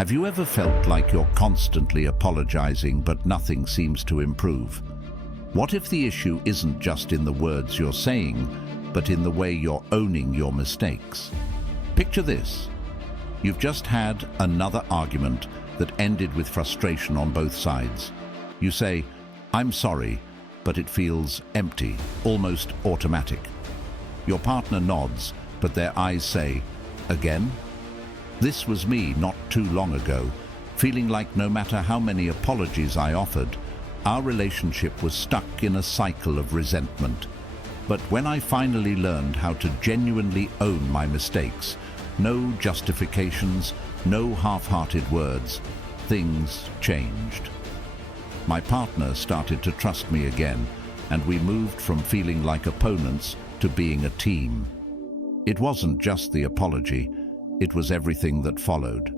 Have you ever felt like you're constantly apologizing but nothing seems to improve? What if the issue isn't just in the words you're saying, but in the way you're owning your mistakes? Picture this. You've just had another argument that ended with frustration on both sides. You say, "I'm sorry," but it feels empty, almost automatic. Your partner nods, but their eyes say, "Again?" This was me not too long ago, feeling like no matter how many apologies I offered, our relationship was stuck in a cycle of resentment. But when I finally learned how to genuinely own my mistakes, no justifications, no half-hearted words, things changed. My partner started to trust me again, and we moved from feeling like opponents to being a team. It wasn't just the apology, it was everything that followed.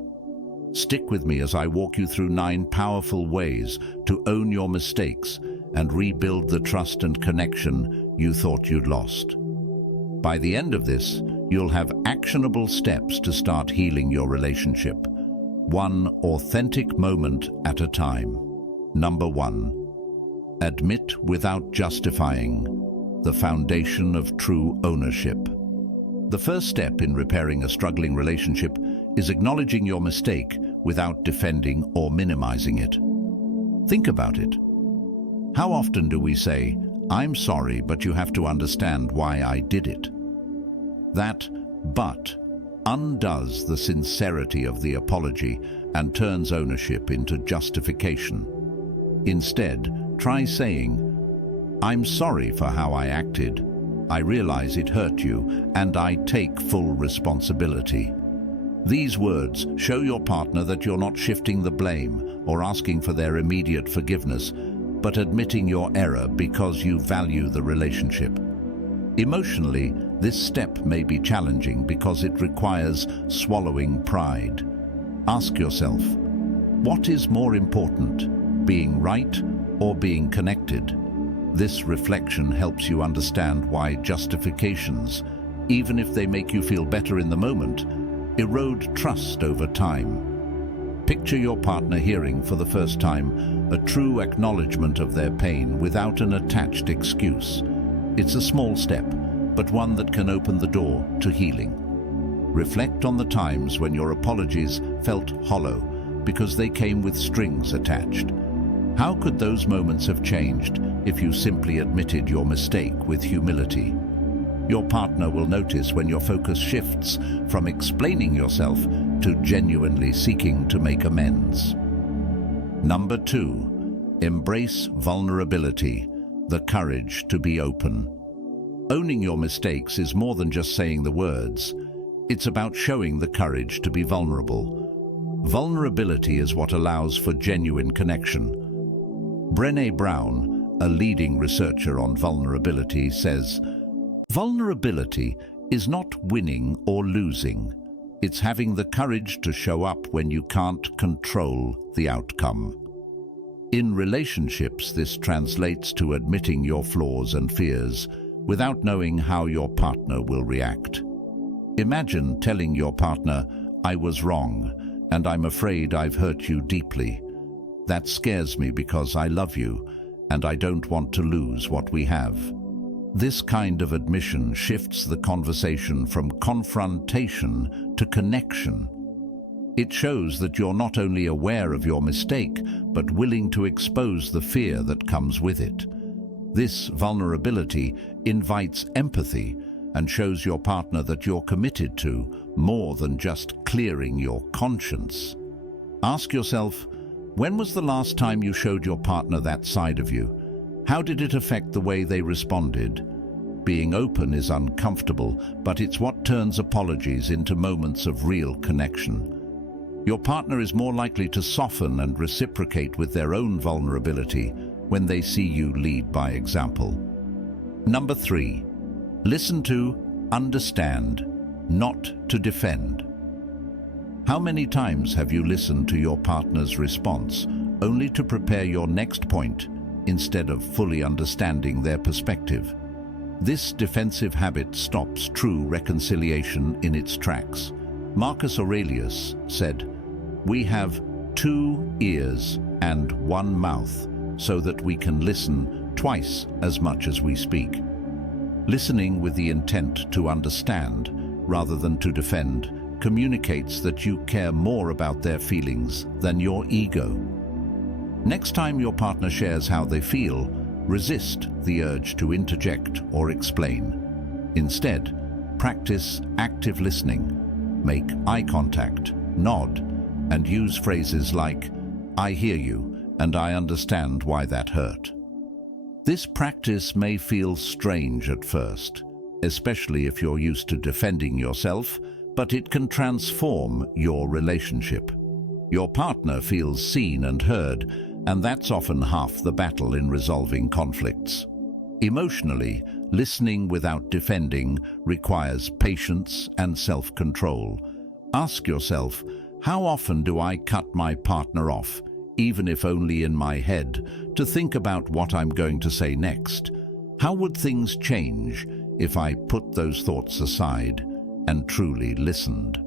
Stick with me as I walk you through 9 powerful ways to own your mistakes and rebuild the trust and connection you thought you'd lost. By the end of this, you'll have actionable steps to start healing your relationship, one authentic moment at a time. Number 1. Admit without justifying, the foundation of true ownership. The first step in repairing a struggling relationship is acknowledging your mistake without defending or minimizing it. Think about it. How often do we say, "I'm sorry, but you have to understand why I did it"? That "but" undoes the sincerity of the apology and turns ownership into justification. Instead, try saying, "I'm sorry for how I acted. I realize it hurt you, and I take full responsibility." These words show your partner that you're not shifting the blame or asking for their immediate forgiveness, but admitting your error because you value the relationship. Emotionally, this step may be challenging because it requires swallowing pride. Ask yourself, what is more important, being right or being connected? This reflection helps you understand why justifications, even if they make you feel better in the moment, erode trust over time. Picture your partner hearing for the first time a true acknowledgement of their pain without an attached excuse. It's a small step, but one that can open the door to healing. Reflect on the times when your apologies felt hollow because they came with strings attached. How could those moments have changed if you simply admitted your mistake with humility? Your partner will notice when your focus shifts from explaining yourself to genuinely seeking to make amends. Number 2, embrace vulnerability, the courage to be open. Owning your mistakes is more than just saying the words. It's about showing the courage to be vulnerable. Vulnerability is what allows for genuine connection. Brené Brown, a leading researcher on vulnerability, says, "Vulnerability is not winning or losing. It's having the courage to show up when you can't control the outcome." In relationships, this translates to admitting your flaws and fears without knowing how your partner will react. Imagine telling your partner, "I was wrong, and I'm afraid I've hurt you deeply. That scares me because I love you, and I don't want to lose what we have." This kind of admission shifts the conversation from confrontation to connection. It shows that you're not only aware of your mistake, but willing to expose the fear that comes with it. This vulnerability invites empathy and shows your partner that you're committed to more than just clearing your conscience. Ask yourself, when was the last time you showed your partner that side of you? How did it affect the way they responded? Being open is uncomfortable, but it's what turns apologies into moments of real connection. Your partner is more likely to soften and reciprocate with their own vulnerability when they see you lead by example. Number 3, listen to, understand, not to defend. How many times have you listened to your partner's response only to prepare your next point instead of fully understanding their perspective? This defensive habit stops true reconciliation in its tracks. Marcus Aurelius said, We have 2 ears and 1 mouth so that we can listen twice as much as we speak. Listening with the intent to understand rather than to defend communicates that you care more about their feelings than your ego. Next time your partner shares how they feel, resist the urge to interject or explain. Instead, practice active listening. Make eye contact, nod, and use phrases like, "I hear you, and I understand why that hurt." This practice may feel strange at first, especially if you're used to defending yourself, but it can transform your relationship. Your partner feels seen and heard, and that's often half the battle in resolving conflicts. Emotionally, listening without defending requires patience and self-control. Ask yourself, how often do I cut my partner off, even if only in my head, to think about what I'm going to say next? How would things change if I put those thoughts aside and truly listened?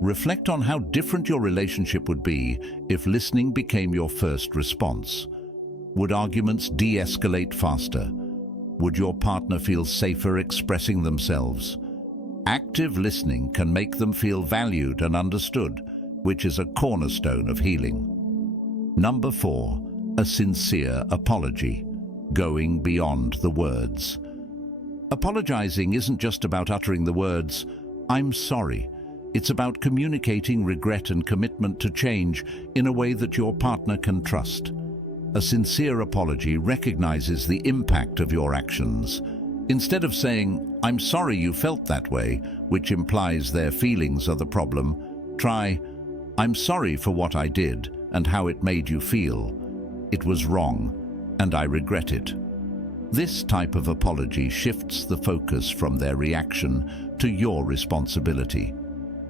Reflect on how different your relationship would be if listening became your first response. Would arguments de-escalate faster? Would your partner feel safer expressing themselves? Active listening can make them feel valued and understood, which is a cornerstone of healing. Number 4, a sincere apology, going beyond the words. Apologizing isn't just about uttering the words, "I'm sorry." It's about communicating regret and commitment to change in a way that your partner can trust. A sincere apology recognizes the impact of your actions. Instead of saying, "I'm sorry you felt that way," which implies their feelings are the problem, try, "I'm sorry for what I did and how it made you feel. It was wrong, and I regret it." This type of apology shifts the focus from their reaction to your responsibility.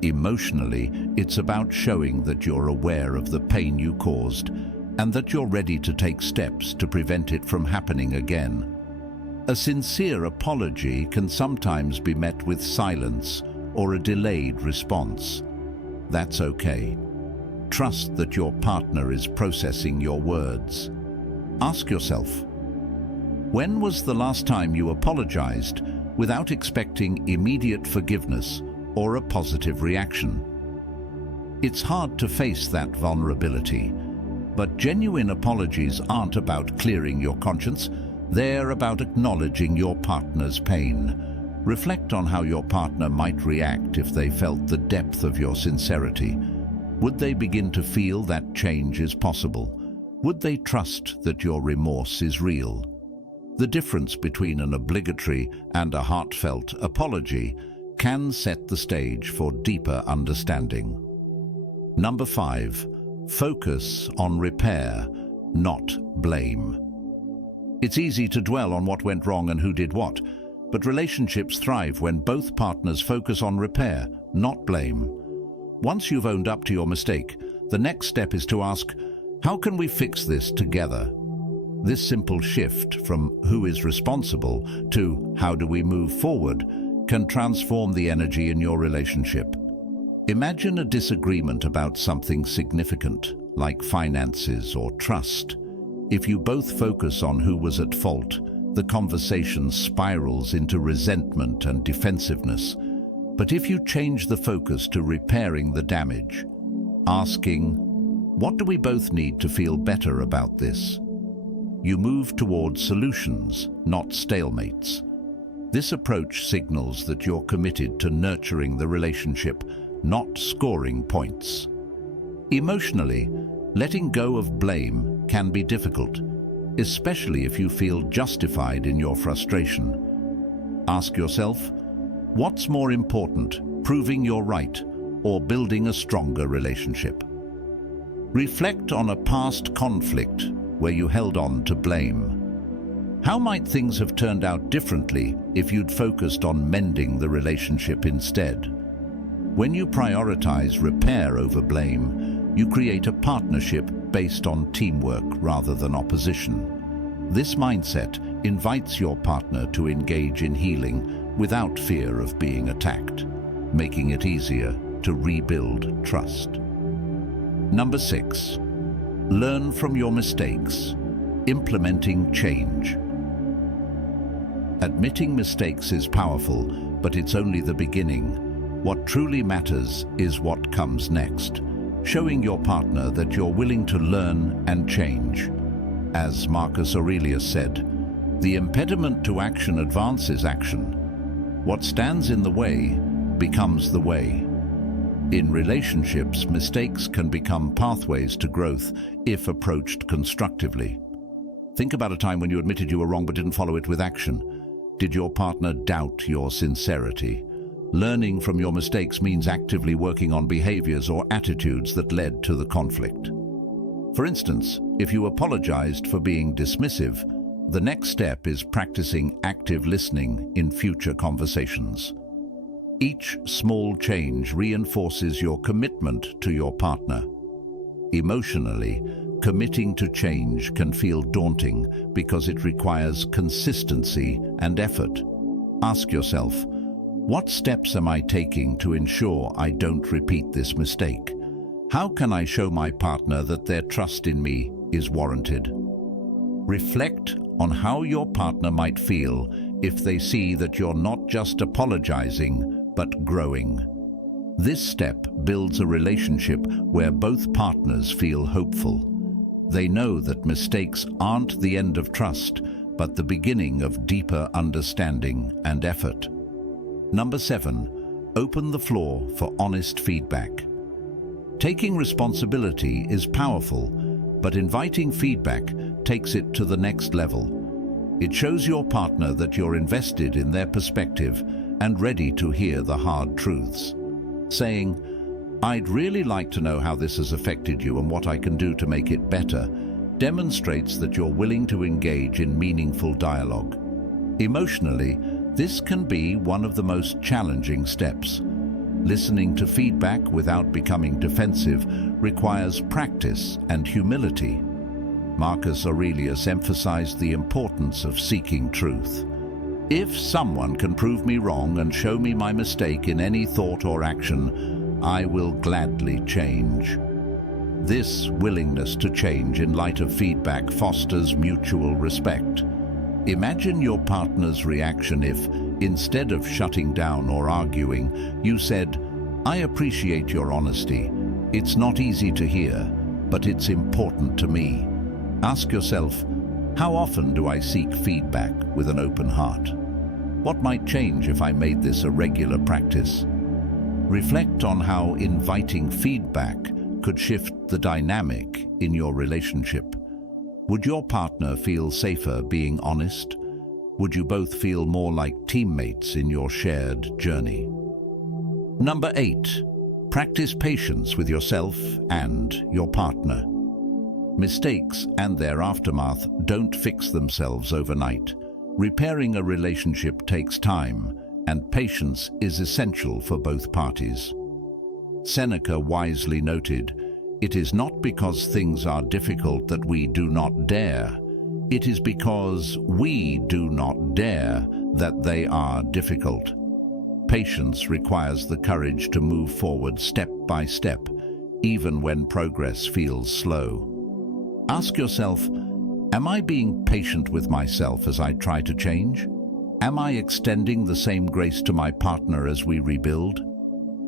Emotionally, it's about showing that you're aware of the pain you caused and that you're ready to take steps to prevent it from happening again. A sincere apology can sometimes be met with silence or a delayed response. That's okay. Trust that your partner is processing your words. Ask yourself, when was the last time you apologized without expecting immediate forgiveness or a positive reaction? It's hard to face that vulnerability, but genuine apologies aren't about clearing your conscience, they're about acknowledging your partner's pain. Reflect on how your partner might react if they felt the depth of your sincerity. Would they begin to feel that change is possible? Would they trust that your remorse is real? The difference between an obligatory and a heartfelt apology can set the stage for deeper understanding. Number 5, focus on repair, not blame. It's easy to dwell on what went wrong and who did what, but relationships thrive when both partners focus on repair, not blame. Once you've owned up to your mistake, the next step is to ask, how can we fix this together? This simple shift from who is responsible to how do we move forward can transform the energy in your relationship. Imagine a disagreement about something significant, like finances or trust. If you both focus on who was at fault, the conversation spirals into resentment and defensiveness. But if you change the focus to repairing the damage, asking, what do we both need to feel better about this? You move towards solutions, not stalemates. This approach signals that you're committed to nurturing the relationship, not scoring points. Emotionally, letting go of blame can be difficult, especially if you feel justified in your frustration. Ask yourself, what's more important, proving you're right or building a stronger relationship? Reflect on a past conflict where you held on to blame. How might things have turned out differently if you'd focused on mending the relationship instead? When you prioritize repair over blame, you create a partnership based on teamwork rather than opposition. This mindset invites your partner to engage in healing without fear of being attacked, making it easier to rebuild trust. Number 6. Learn from your mistakes. Implementing change. Admitting mistakes is powerful, but it's only the beginning. What truly matters is what comes next, showing your partner that you're willing to learn and change. As Marcus Aurelius said, "The impediment to action advances action. What stands in the way becomes the way." In relationships, mistakes can become pathways to growth if approached constructively. Think about a time when you admitted you were wrong but didn't follow it with action. Did your partner doubt your sincerity? Learning from your mistakes means actively working on behaviors or attitudes that led to the conflict. For instance, if you apologized for being dismissive, the next step is practicing active listening in future conversations. Each small change reinforces your commitment to your partner. Emotionally, committing to change can feel daunting because it requires consistency and effort. Ask yourself, what steps am I taking to ensure I don't repeat this mistake? How can I show my partner that their trust in me is warranted? Reflect on how your partner might feel if they see that you're not just apologizing, but growing. This step builds a relationship where both partners feel hopeful. They know that mistakes aren't the end of trust, but the beginning of deeper understanding and effort. Number 7, open the floor for honest feedback. Taking responsibility is powerful, but inviting feedback takes it to the next level. It shows your partner that you're invested in their perspective and ready to hear the hard truths. Saying, "I'd really like to know how this has affected you and what I can do to make it better," demonstrates that you're willing to engage in meaningful dialogue. Emotionally, this can be one of the most challenging steps. Listening to feedback without becoming defensive requires practice and humility. Marcus Aurelius emphasized the importance of seeking truth. "If someone can prove me wrong and show me my mistake in any thought or action, I will gladly change." This willingness to change in light of feedback fosters mutual respect. Imagine your partner's reaction if, instead of shutting down or arguing, you said, "I appreciate your honesty. It's not easy to hear, but it's important to me." Ask yourself, how often do I seek feedback with an open heart? What might change if I made this a regular practice? Reflect on how inviting feedback could shift the dynamic in your relationship. Would your partner feel safer being honest? Would you both feel more like teammates in your shared journey? Number 8, practice patience with yourself and your partner. Mistakes and their aftermath don't fix themselves overnight. Repairing a relationship takes time, and patience is essential for both parties. Seneca wisely noted, "It is not because things are difficult that we do not dare. It is because we do not dare that they are difficult." Patience requires the courage to move forward step by step, even when progress feels slow. Ask yourself, am I being patient with myself as I try to change? Am I extending the same grace to my partner as we rebuild?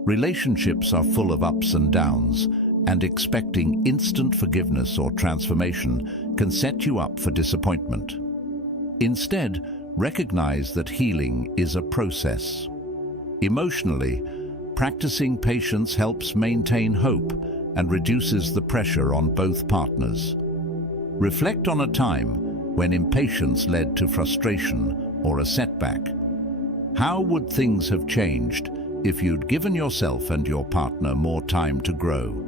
Relationships are full of ups and downs, and expecting instant forgiveness or transformation can set you up for disappointment. Instead, recognize that healing is a process. Emotionally, practicing patience helps maintain hope and reduces the pressure on both partners. Reflect on a time when impatience led to frustration or a setback. How would things have changed if you'd given yourself and your partner more time to grow?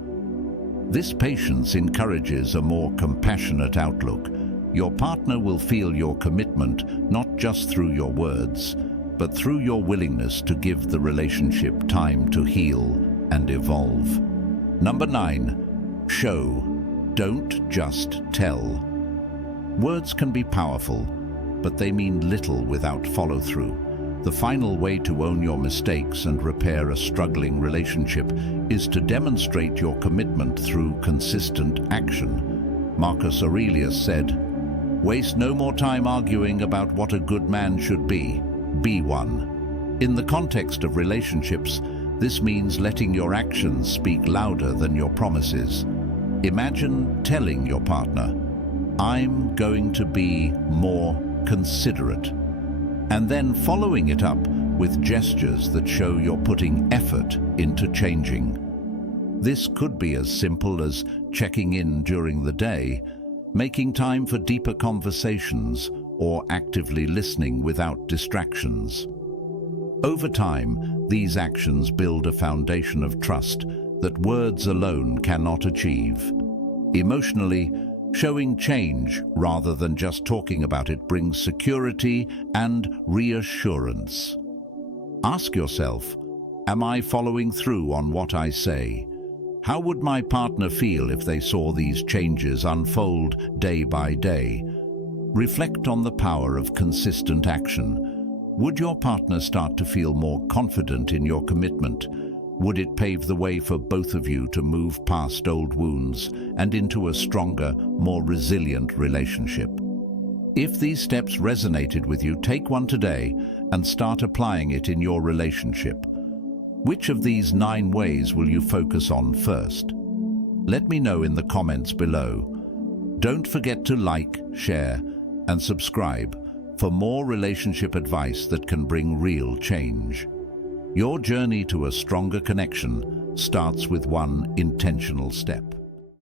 This patience encourages a more compassionate outlook. Your partner will feel your commitment not just through your words, but through your willingness to give the relationship time to heal and evolve. Number 9, show. Don't just tell. Words can be powerful, but they mean little without follow-through. The final way to own your mistakes and repair a struggling relationship is to demonstrate your commitment through consistent action. Marcus Aurelius said, "Waste no more time arguing about what a good man should be one." In the context of relationships, this means letting your actions speak louder than your promises. Imagine telling your partner, "I'm going to be more considerate," and then following it up with gestures that show you're putting effort into changing. This could be as simple as checking in during the day, making time for deeper conversations, or actively listening without distractions. Over time, these actions build a foundation of trust that words alone cannot achieve. Emotionally, showing change rather than just talking about it brings security and reassurance. Ask yourself, am I following through on what I say? How would my partner feel if they saw these changes unfold day by day? Reflect on the power of consistent action. Would your partner start to feel more confident in your commitment? Would it pave the way for both of you to move past old wounds and into a stronger, more resilient relationship? If these steps resonated with you, take one today and start applying it in your relationship. Which of these 9 ways will you focus on first? Let me know in the comments below. Don't forget to like, share, and subscribe for more relationship advice that can bring real change. Your journey to a stronger connection starts with one intentional step.